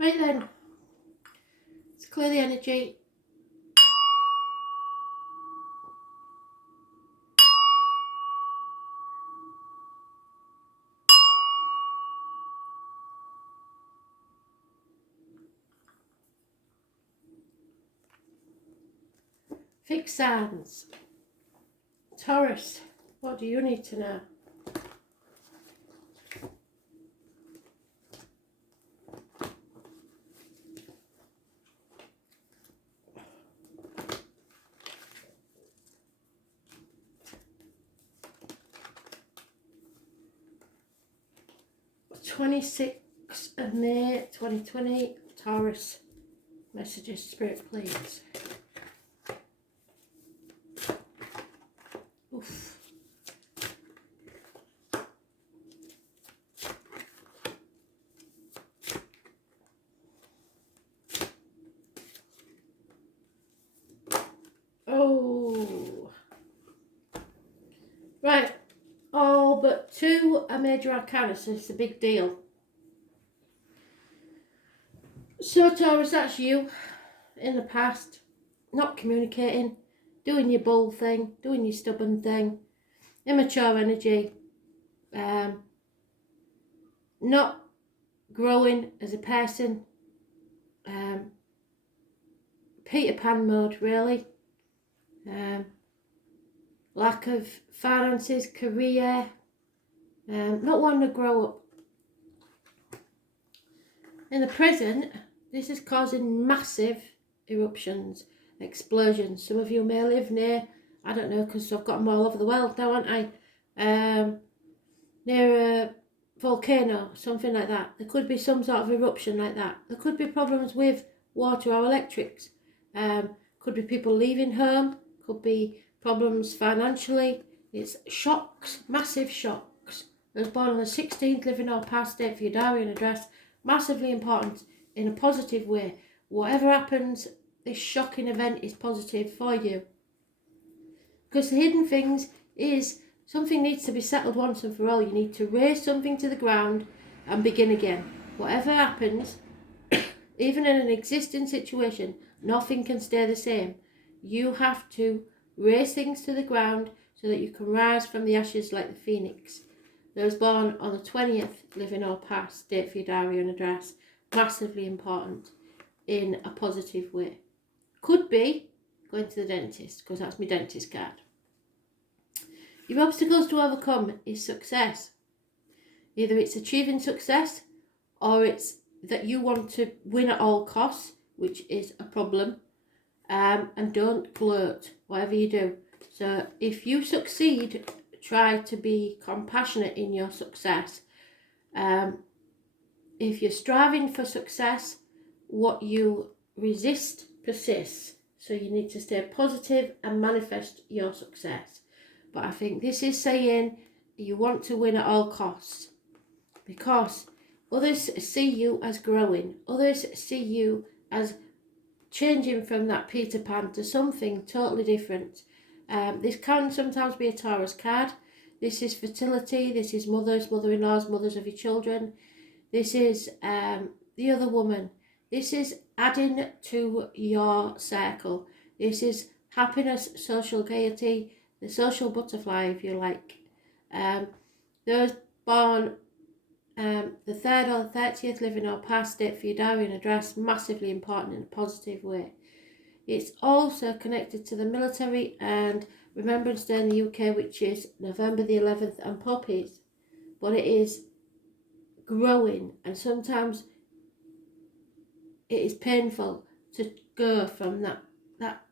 Right then, let's clear the energy. Fixed signs. Taurus, what do you need to know? May 26th of May 2020, Taurus. Messages, Spirit, please. Oof. Oh. Right. All but two are major arcana, so it's a big deal. So Taurus, that's you in the past, not communicating, doing your bull thing, doing your stubborn thing, immature energy, not growing as a person, Peter Pan mode really, lack of finances, career, not wanting to grow up. In the present, this is causing massive eruptions, explosions. Some of you may live near, I don't know, because I've got them all over the world now, aren't I? Near a volcano, something like that. There could be some sort of eruption like that. There could be problems with water or electrics. Could be people leaving home. Could be problems financially. It's shocks, massive shocks. I was born on the 16th, living or past, date for your diary and address. Massively important in a positive way. Whatever happens, this shocking event is positive for you. Because the hidden things is something needs to be settled once and for all. You need to raise something to the ground and begin again. Whatever happens, even in an existing situation, nothing can stay the same. You have to raise things to the ground so that you can rise from the ashes like the phoenix. Those born on the 20th, living or past, date for your diary and address, massively important in a positive way. Could be going to the dentist, because that's my dentist card. Your obstacles to overcome is success. Either it's achieving success, or it's that you want to win at all costs, which is a problem, and don't gloat, whatever you do. So if you succeed, try to be compassionate in your success. If you're striving for success, what you resist persists. So you need to stay positive and manifest your success. But I think this is saying you want to win at all costs, because others see you as growing. Others see you as changing from that Peter Pan to something totally different. This can sometimes be a Taurus card. This is fertility. This is mothers, mother-in-laws, mothers of your children. This is the other woman. This is adding to your circle. This is happiness, social gaiety, the social butterfly, if you like. Those born the 3rd or 30th, living or past, date for your diary and address, massively important in a positive way. It's also connected to the military and Remembrance Day in the UK, which is November the 11th, and puppies. But it is growing, and sometimes it is painful to go from that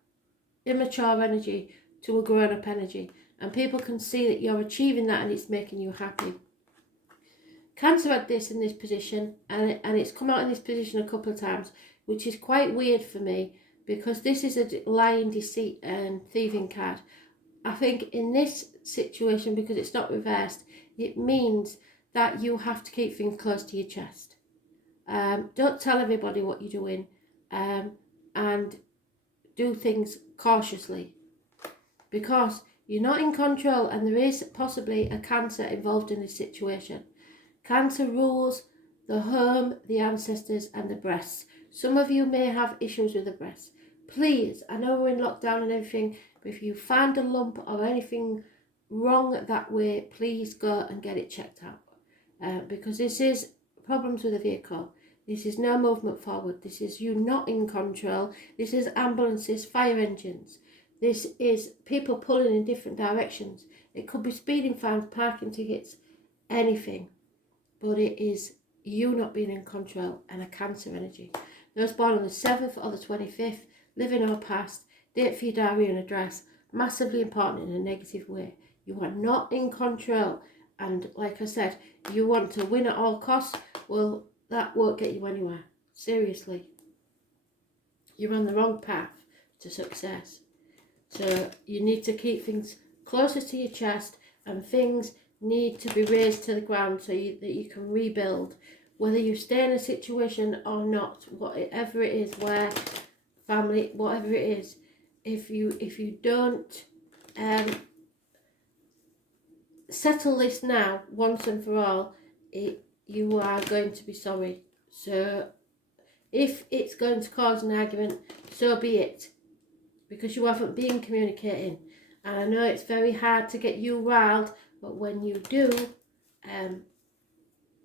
immature energy to a grown-up energy, and people can see that you're achieving that and it's making you happy. Cancer had this in this position, and it's come out in this position a couple of times, which is quite weird for me, because this is a lying, deceit and thieving card. I think in this situation, because it's not reversed, it means that you have to keep things close to your chest. Don't tell everybody what you're doing, and do things cautiously, because you're not in control, and there is possibly a Cancer involved in this situation. Cancer rules the home, the ancestors and the breasts. Some of you may have issues with the breasts. Please, I know we're in lockdown and everything, but if you find a lump or anything wrong that way, please go and get it checked out. Because this is problems with the vehicle. This is no movement forward. This is you not in control. This is ambulances, fire engines. This is people pulling in different directions. It could be speeding fines, parking tickets, anything. But it is you not being in control and a Cancer energy. Those born on the 7th or the 25th, living or past, date for your diary and address, massively important in a negative way. You are not in control. And like I said, you want to win at all costs. Well, that won't get you anywhere. Seriously. You're on the wrong path to success. So you need to keep things closer to your chest, and things need to be raised to the ground so that you can rebuild. Whether you stay in a situation or not, whatever it is, where, family, whatever it is, if you don't settle this now, once and for all, you are going to be sorry. So if it's going to cause an argument, so be it, because you haven't been communicating. And I know it's very hard to get you riled, but when you do,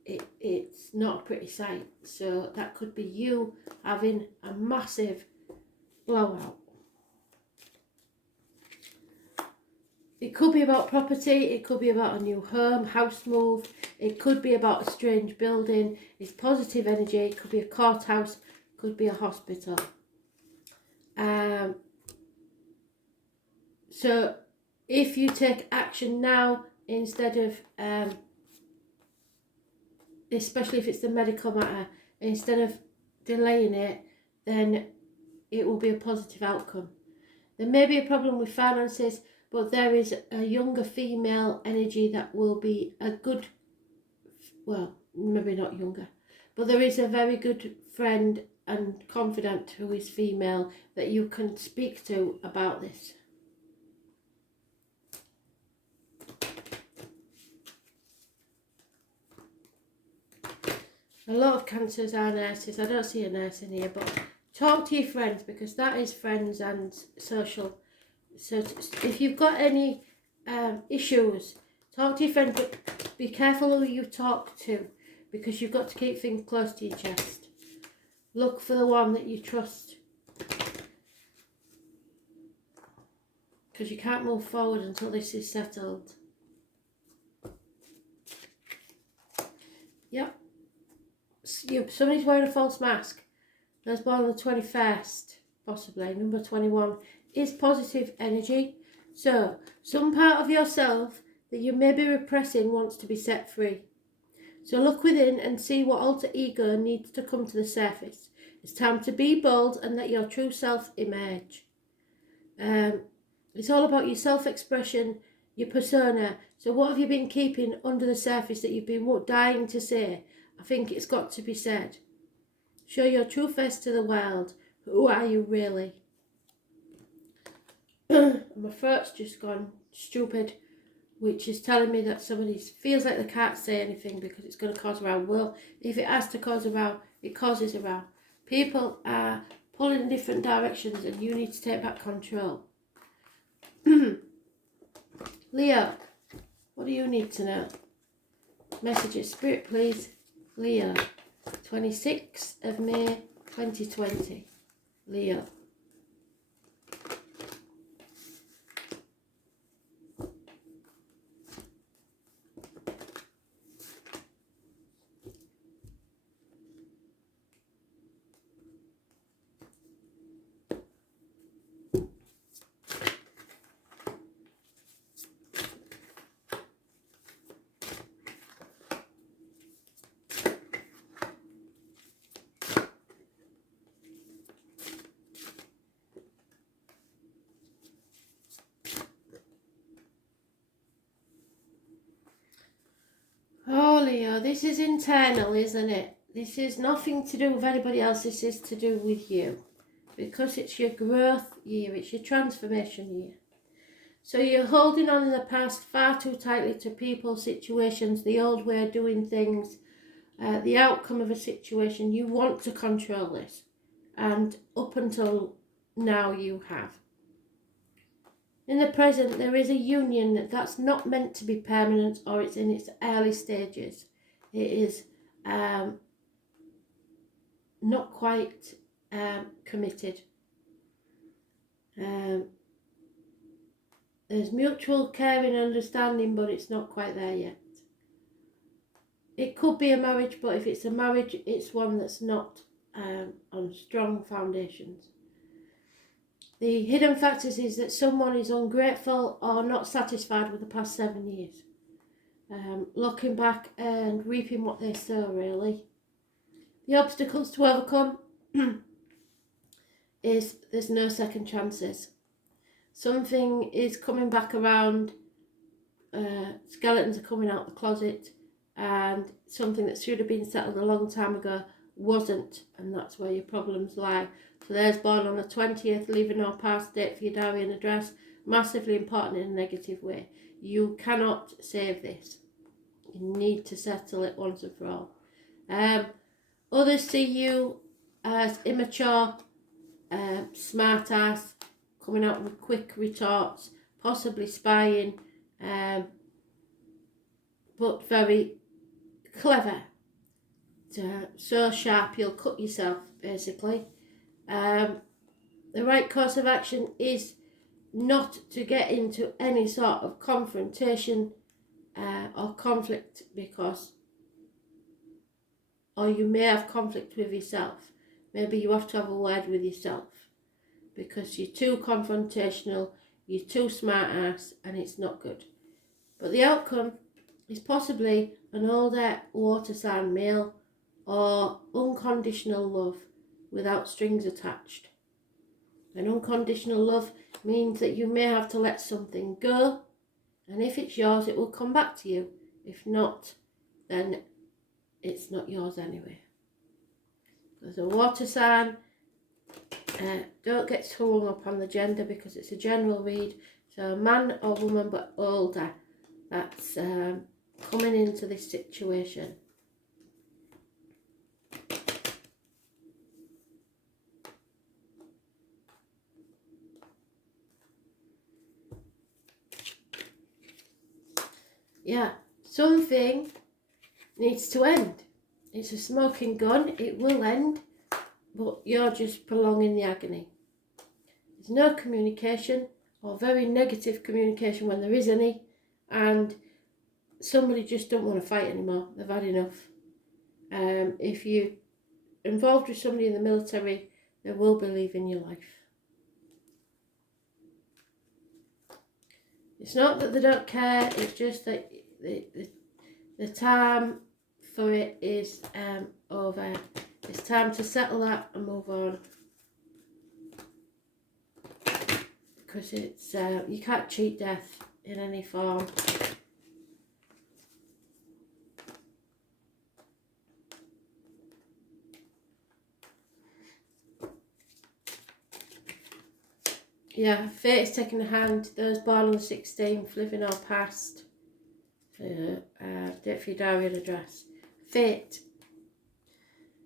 it's not a pretty sight. So that could be you having a massive blowout. It could be about property, it could be about a new home, house move, it could be about a strange building, it's positive energy, it could be a courthouse, could be a hospital. So if you take action now instead of, especially if it's the medical matter, instead of delaying it, then it will be a positive outcome. There may be a problem with finances, but there is a younger female energy that will be a good, well, maybe not younger, but there is a very good friend and confidant who is female that you can speak to about this. A lot of Cancers are nurses. I don't see a nurse in here, but talk to your friends, because that is friends and social. So if you've got any issues, talk to your friends, but be careful who you talk to, because you've got to keep things close to your chest. Look for the one that you trust, because you can't move forward until this is settled. Yep. Somebody's wearing a false mask. Those born on the 21st, possibly, number 21, is positive energy. So some part of yourself that you may be repressing wants to be set free. So look within and see what alter ego needs to come to the surface. It's time to be bold and let your true self emerge. It's all about your self-expression, your persona. So what have you been keeping under the surface that you've been dying to say? I think it's got to be said. Show your true face to the world. Who are you really? My throat's just gone stupid, which is telling me that somebody feels like they can't say anything because it's going to cause a row. Well, if it has to cause a row, it causes a row. People are pulling in different directions and you need to take back control. Leo, what do you need to know? Messages, Spirit, please. Leo, 26th of May 2020. Leo. Oh, Leo, this is internal, isn't it? This is nothing to do with anybody else. This is to do with you. Because it's your growth year. It's your transformation year. So you're holding on in the past far too tightly to people, situations, the old way of doing things. the outcome of a situation. You want to control this, and up until now you have. In the present, there is a union that's not meant to be permanent, or it's in its early stages. It is not quite committed. There's mutual caring and understanding, but it's not quite there yet. It could be a marriage, but if it's a marriage, it's one that's not on strong foundations. The hidden factors is that someone is ungrateful or not satisfied with the past 7 years. Looking back and reaping what they sow, really. The obstacles to overcome is there's no second chances. Something is coming back around, skeletons are coming out of the closet, and something that should have been settled a long time ago wasn't, and that's where your problems lie. So there's born on the 20th, leaving no past, date for your diary and address, massively important in a negative way. You cannot save this. You need to settle it once and for all. Others see you as immature, smart ass, coming out with quick retorts, possibly spying, but very clever. So sharp you'll cut yourself, basically. The right course of action is not to get into any sort of confrontation or conflict, or you may have conflict with yourself. Maybe you have to have a word with yourself because you're too confrontational, you're too smart ass, and it's not good. But the outcome is possibly an older water sign male or unconditional love without strings attached. And unconditional love means that you may have to let something go, and if it's yours, it will come back to you. If not, then it's not yours anyway. There's a water sign. Don't get too hung up on the gender because it's a general read. So man or woman, but older, that's coming into this situation. Yeah, something needs to end. It's a smoking gun, it will end, but you're just prolonging the agony. There's no communication, or very negative communication when there is any, and somebody just don't want to fight anymore. They've had enough. If you're involved with somebody in the military, they will be leaving your life. It's not that they don't care, it's just that the time for it is over. It's time to settle that and move on. Because it's you can't cheat death in any form. Yeah, fate is taking a hand. Those born on the 16th, living or past. Date for your diary and address. Fate.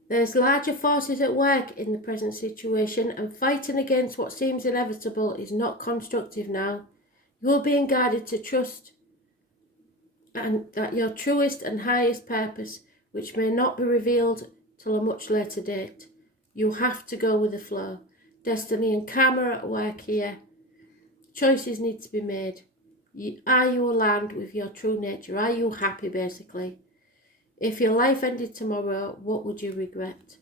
There's larger forces at work in the present situation, and fighting against what seems inevitable is not constructive now. You're being guided to trust and that your truest and highest purpose, which may not be revealed till a much later date. You have to go with the flow. Destiny and karma are at work here. Choices need to be made. Are you aligned with your true nature? Are you happy, basically? If your life ended tomorrow, what would you regret?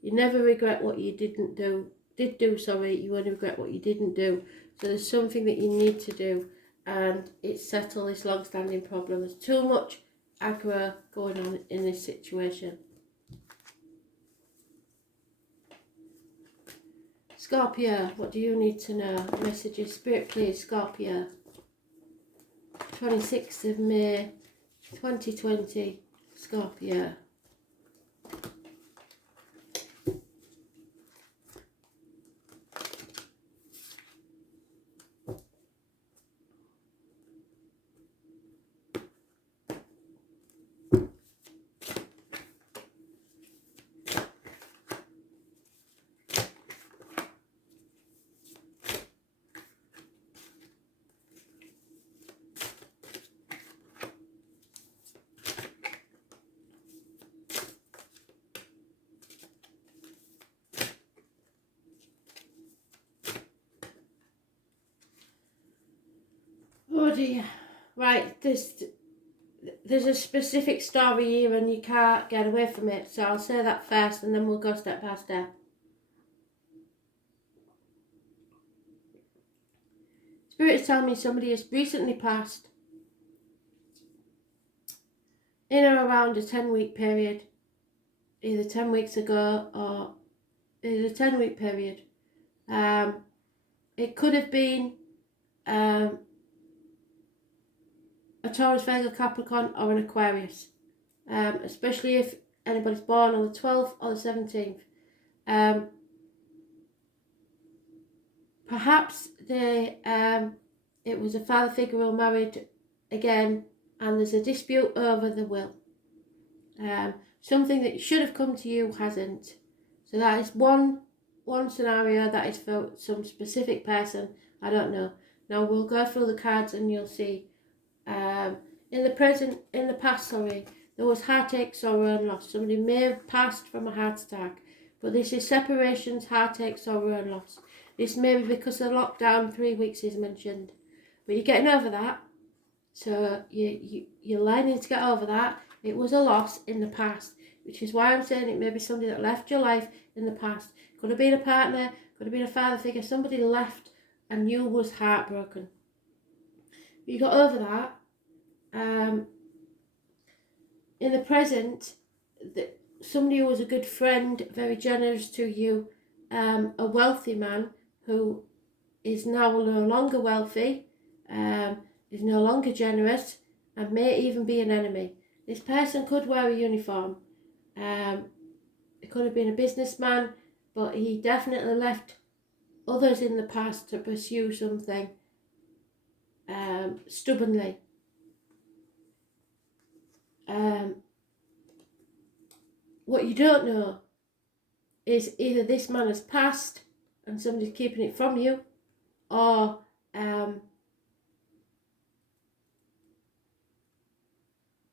You never regret what you did do, you only regret what you didn't do. So there's something that you need to do, and it's settle this long-standing problem. There's too much aggro going on in this situation. Scorpio, what do you need to know? Messages, Spirit, please, Scorpio. 26th of May, 2020, Scorpio. dear. Right, there's a specific story here and you can't get away from it. So I'll say that first and then we'll go step by step. Spirit is telling me somebody has recently passed in or around a 10-week period. Either 10 weeks ago or a 10-week period. It could have been a Taurus, Virgo, Capricorn or an Aquarius. Especially if anybody's born on the 12th or the 17th. Perhaps it was a father figure who married again and there's a dispute over the will. Something that should have come to you hasn't. So that is one scenario that is for some specific person. I don't know. Now we'll go through the cards and you'll see. In the past, there was heartache, sorrow and loss. Somebody may have passed from a heart attack. But this is separations, heartache, sorrow and loss. This may be because of the lockdown, 3 weeks is mentioned. But you're getting over that. So you're learning to get over that. It was a loss in the past, which is why I'm saying it may be somebody that left your life in the past. Could have been a partner, could have been a father figure. Somebody left and you was heartbroken. But you got over that. In the present, somebody who was a good friend, very generous to you, a wealthy man who is now no longer wealthy, is no longer generous, and may even be an enemy. This person could wear a uniform. It could have been a businessman, but he definitely left others in the past to pursue something stubbornly. What you don't know is either this man has passed and somebody's keeping it from you, or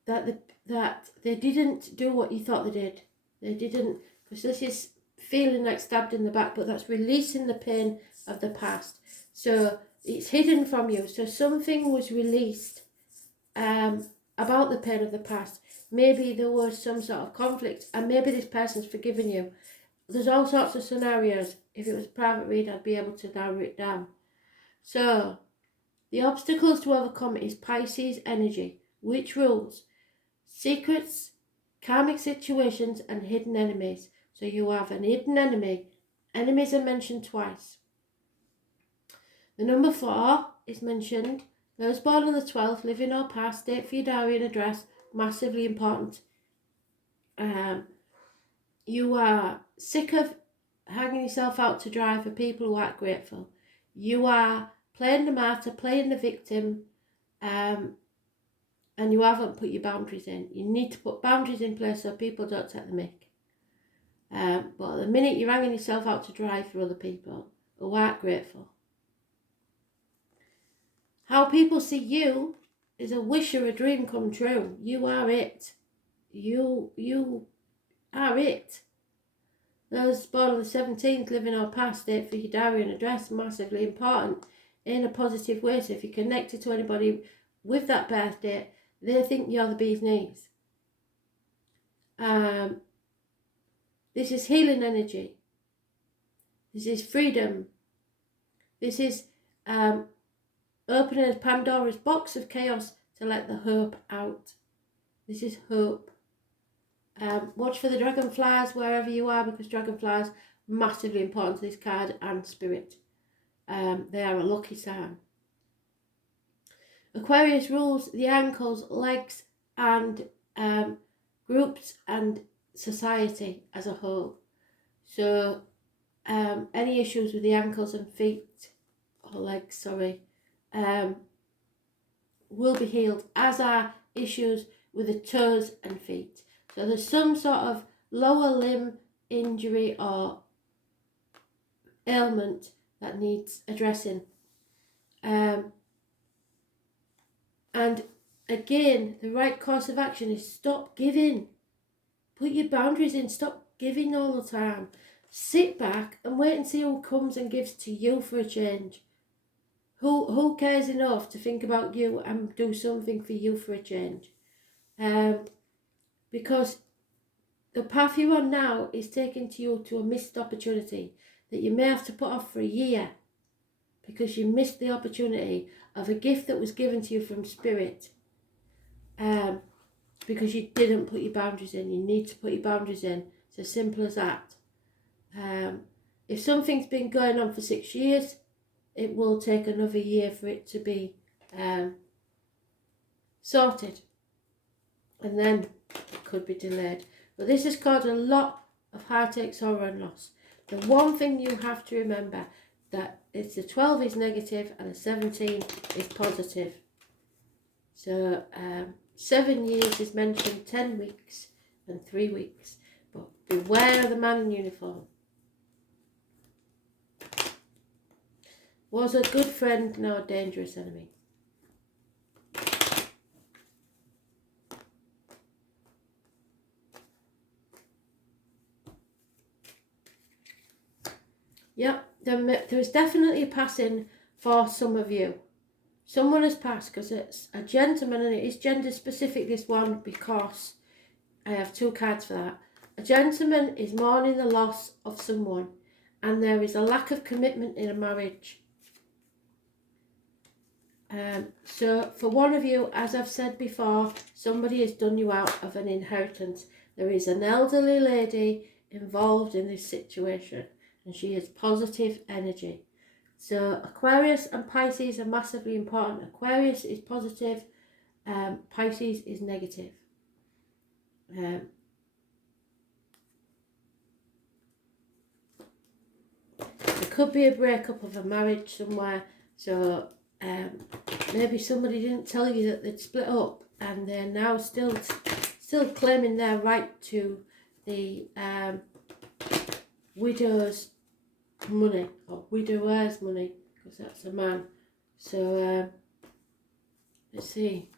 that they didn't do what you thought they did. They didn't, because this is feeling like stabbed in the back, but that's releasing the pain of the past. So it's hidden from you. So something was released about the pain of the past. Maybe there was some sort of conflict and maybe this person's forgiven you. There's all sorts of scenarios. If it was a private read, I'd be able to narrow it down. So the obstacles to overcome is Pisces energy, which rules secrets, karmic situations and hidden enemies. So you have an hidden enemy. Enemies are mentioned twice. The number 4 is mentioned. Those born on the 12th, living or past, date for your diary and address, massively important. You are sick of hanging yourself out to dry for people who aren't grateful. You are playing the martyr, playing the victim, and you haven't put your boundaries in. You need to put boundaries in place so people don't take the mick. But the minute you're hanging yourself out to dry for other people who aren't grateful, how people see you is a wish or a dream come true. You are it. You are it. Those born on the 17th, living or past, date for your diary and address, massively important in a positive way. So if you're connected to anybody with that birth date, they think you're the bee's knees. This is healing energy. This is freedom. This is opening Pandora's box of chaos to let the hope out. This is hope. Watch for the dragonflies wherever you are, because dragonflies massively important to this card and spirit. They are a lucky sign. Aquarius rules the ankles, legs and groups and society as a whole. So any issues with the ankles and feet, or legs, will be healed, as are issues with the toes and feet. So there's some sort of lower limb injury or ailment that needs addressing. And again, the right course of action is stop giving. Put your boundaries in. Stop giving all the time. Sit back and wait and see who comes and gives to you for a change. Who cares enough to think about you and do something for you for a change? Because the path you're on now is taking you to a missed opportunity that you may have to put off for a year because you missed the opportunity of a gift that was given to you from Spirit, because you didn't put your boundaries in. You need to put your boundaries in. It's as simple as that. If something's been going on for 6 years, it will take another year for it to be sorted, and then it could be delayed. But this has caused a lot of heartache, sorrow and loss. The one thing you have to remember, that it's the 12 is negative and the 17 is positive. So 7 years is mentioned, 10 weeks and 3 weeks. But beware of the man in uniform. Was a good friend, now a dangerous enemy. Yep, there is definitely a passing for some of you. Someone has passed, because it's a gentleman, and it is gender specific, this one, because I have 2 cards for that. A gentleman is mourning the loss of someone, and there is a lack of commitment in a marriage. So for one of you, as I've said before, somebody has done you out of an inheritance. There is an elderly lady involved in this situation, and she has positive energy. So Aquarius and Pisces are massively important. Aquarius is positive, Pisces is negative. There could be a breakup of a marriage somewhere. So maybe somebody didn't tell you that they'd split up, and they're now still claiming their right to the widow's money, or widower's money, because that's a man. So let's see.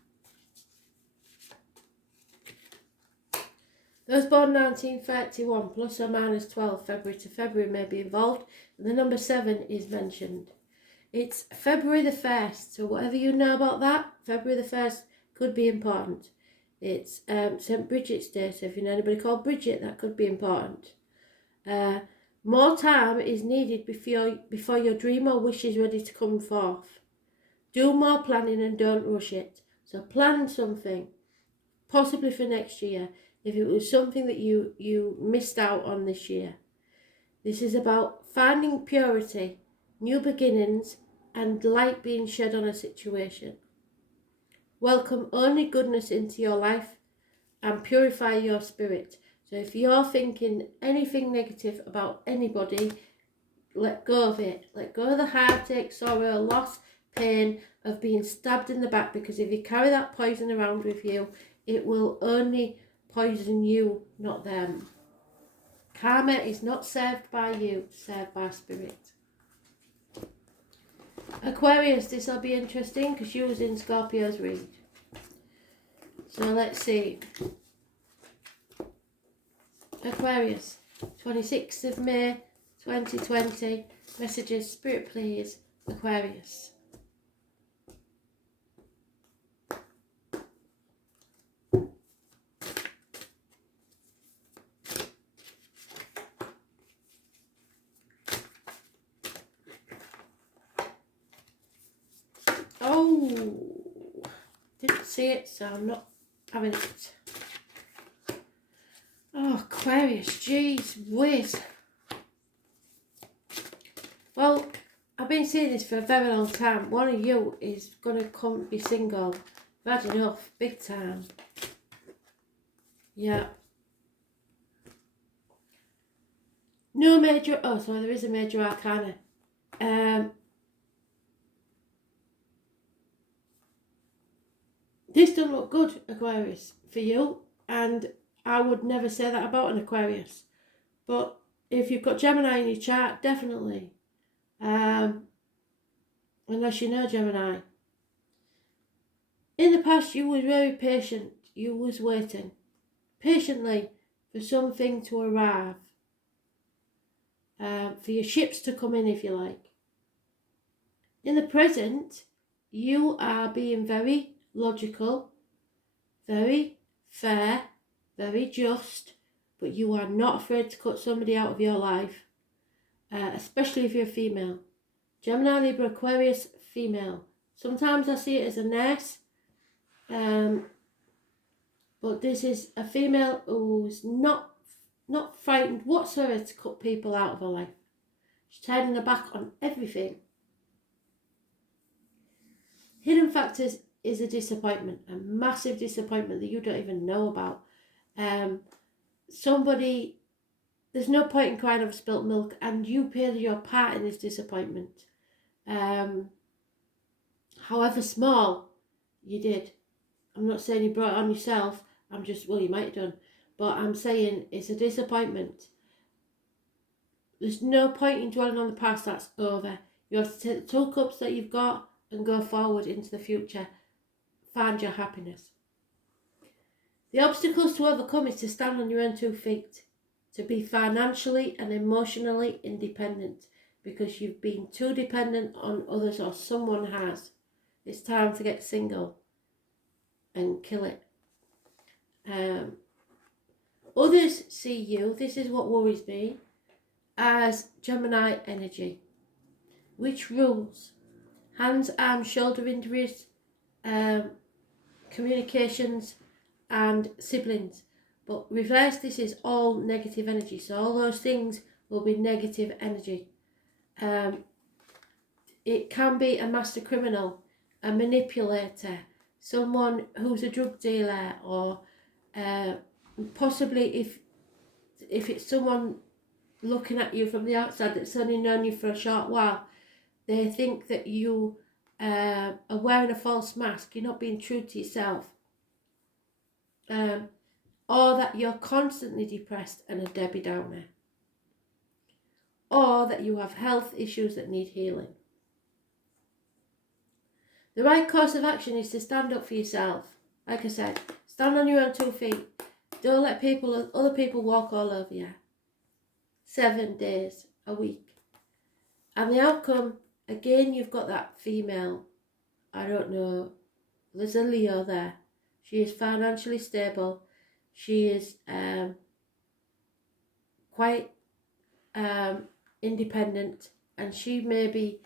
Those born 1931 plus or minus 12 February to February may be involved, and the number 7 is mentioned. It's February the 1st, so whatever you know about that, February the 1st could be important. It's St. Bridget's Day, so if you know anybody called Bridget, that could be important. More time is needed before your dream or wish is ready to come forth. Do more planning and don't rush it. So plan something, possibly for next year, if it was something that you missed out on this year. This is about finding purity, new beginnings, and light being shed on a situation. Welcome only goodness into your life and purify your spirit. So if you're thinking anything negative about anybody, let go of it. Let go of the heartache, sorrow, loss, pain of being stabbed in the back, because if you carry that poison around with you, it will only poison you, not them. Karma is not served by you, served by spirit. Aquarius, this will be interesting because you was in Scorpio's read. So let's see. Aquarius, 26th of May 2020. Messages, Spirit please, Aquarius. Oh, didn't see it, so I'm not having it. Oh, Aquarius, jeez whiz. Well, I've been seeing this for a very long time. One of you is going to be single. Bad enough, big time. Yeah. No major, oh sorry, there is a major arcana. This doesn't look good, Aquarius, for you, and I would never say that about an Aquarius. But if you've got Gemini in your chart, definitely. Unless you know Gemini. In the past, you were very patient. You was waiting patiently for something to arrive. For your ships to come in, if you like. In the present, you are being very logical, very fair, very just, but you are not afraid to cut somebody out of your life, especially if you're a female. Gemini, Libra, Aquarius, female. Sometimes I see it as a nurse, but this is a female who's not frightened whatsoever to cut people out of her life. She's turning her back on everything. Hidden factors is a disappointment, a massive disappointment that you don't even know about. Somebody, there's no point in crying over spilt milk, and you play your part in this disappointment. However small, you did. I'm not saying you brought it on yourself. I'm just, well, you might have done. But I'm saying it's a disappointment. There's no point in dwelling on the past. That's over. You have to take the 2 cups that you've got and go forward into the future. Find your happiness. The obstacles to overcome is to stand on your own 2 feet. To be financially and emotionally independent. Because you've been too dependent on others, or someone has. It's time to get single and kill it. Others see you, this is what worries me, as Gemini energy, which rules hands, arms, shoulder injuries, communications and siblings. But reverse, this is all negative energy, so all those things will be negative energy. It can be a master criminal, a manipulator, someone who's a drug dealer, or possibly if it's someone looking at you from the outside that's only known you for a short while, they think that you are wearing a false mask, you're not being true to yourself, or that you're constantly depressed and a Debbie Downer, or that you have health issues that need healing. The right course of action is to stand up for yourself. Like I said, stand on your own 2 feet. Don't let other people walk all over you. 7 days a week. And the outcome, again, you've got that female. I don't know. There's a Leo there. She is financially stable. She is quite independent. And she may be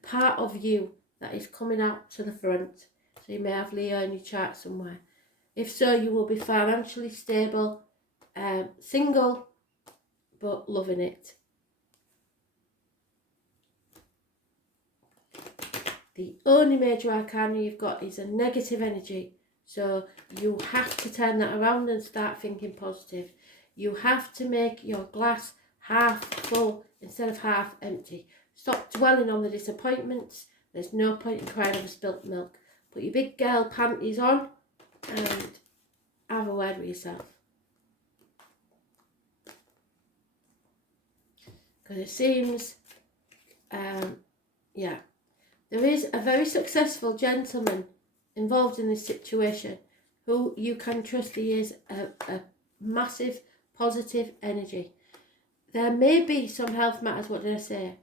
part of you that is coming out to the front. So you may have Leo in your chart somewhere. If so, you will be financially stable, single, but loving it. The only major arcana you've got is a negative energy. So you have to turn that around and start thinking positive. You have to make your glass half full instead of half empty. Stop dwelling on the disappointments. There's no point in crying over spilt milk. Put your big girl panties on and have a word with yourself. Because it seems, there is a very successful gentleman involved in this situation who you can trust. He is a massive positive energy. There may be some health matters, what did I say?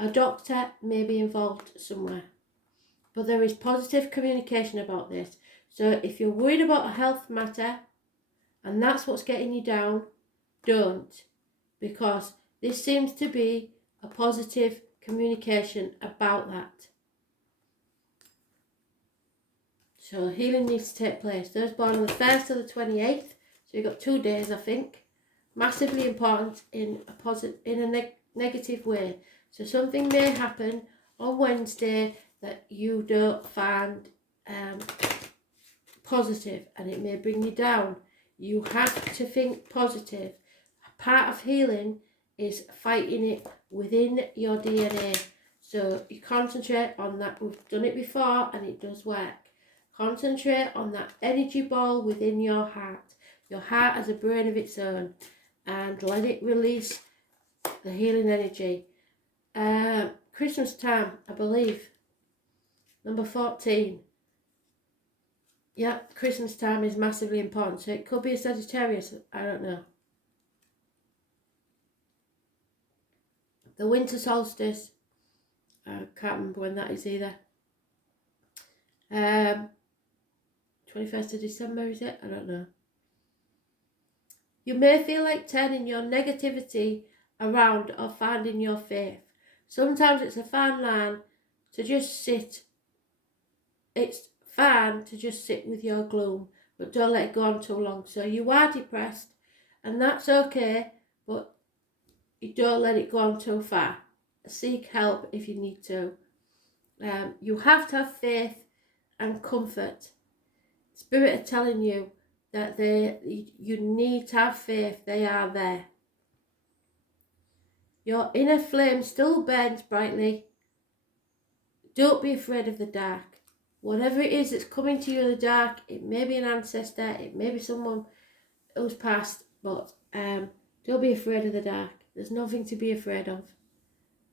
A doctor may be involved somewhere. But there is positive communication about this. So if you're worried about a health matter and that's what's getting you down, don't. Because this seems to be a positive communication about that. So healing needs to take place. Those born on the 1st to the 28th. So you've got 2 days, I think. Massively important in a negative way. So something may happen on Wednesday that you don't find positive, and it may bring you down. You have to think positive. A part of healing is fighting it within your DNA. So you concentrate on that. We've done it before and it does work. Concentrate on that energy ball within your heart. Your heart has a brain of its own, and let it release the healing energy. Christmas time, I believe. Number 14. Yeah, Christmas time is massively important. So it could be a Sagittarius, I don't know. The winter solstice, I can't remember when that is either. 21st of December, is it? I don't know. You may feel like turning your negativity around or finding your faith. Sometimes it's a fine line to just sit. It's fine to just sit with your gloom, but don't let it go on too long. So you are depressed, and that's okay, but you don't let it go on too far. Seek help if you need to. You have to have faith and comfort. Spirit are telling you that you need to have faith. They are there. Your inner flame still burns brightly. Don't be afraid of the dark. Whatever it is that's coming to you in the dark, it may be an ancestor, it may be someone who's passed, but don't be afraid of the dark. There's nothing to be afraid of.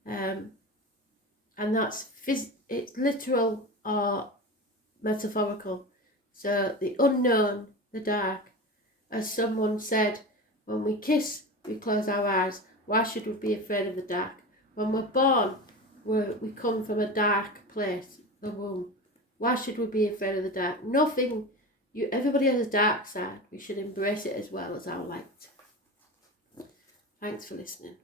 And that's it's literal or metaphorical. So the unknown, the dark, as someone said, when we kiss, we close our eyes. Why should we be afraid of the dark? When we're born, we come from a dark place, the womb. Why should we be afraid of the dark? Nothing. Everybody has a dark side. We should embrace it as well as our light. Thanks for listening.